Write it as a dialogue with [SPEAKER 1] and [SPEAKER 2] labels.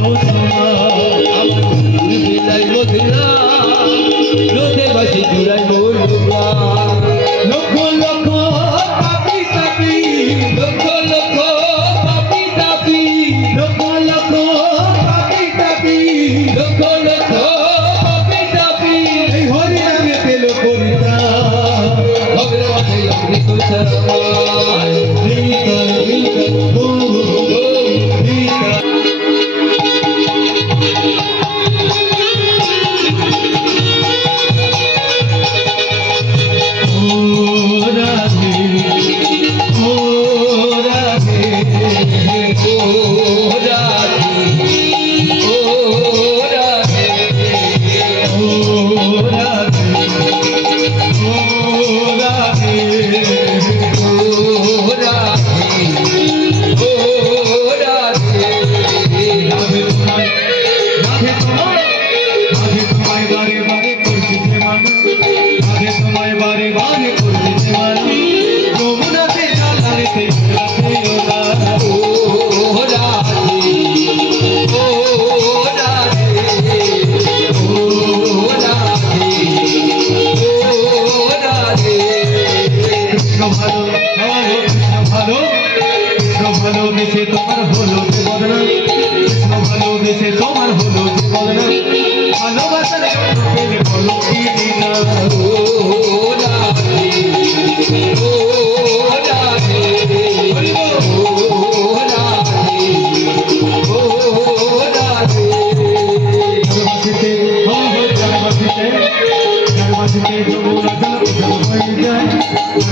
[SPEAKER 1] 不思。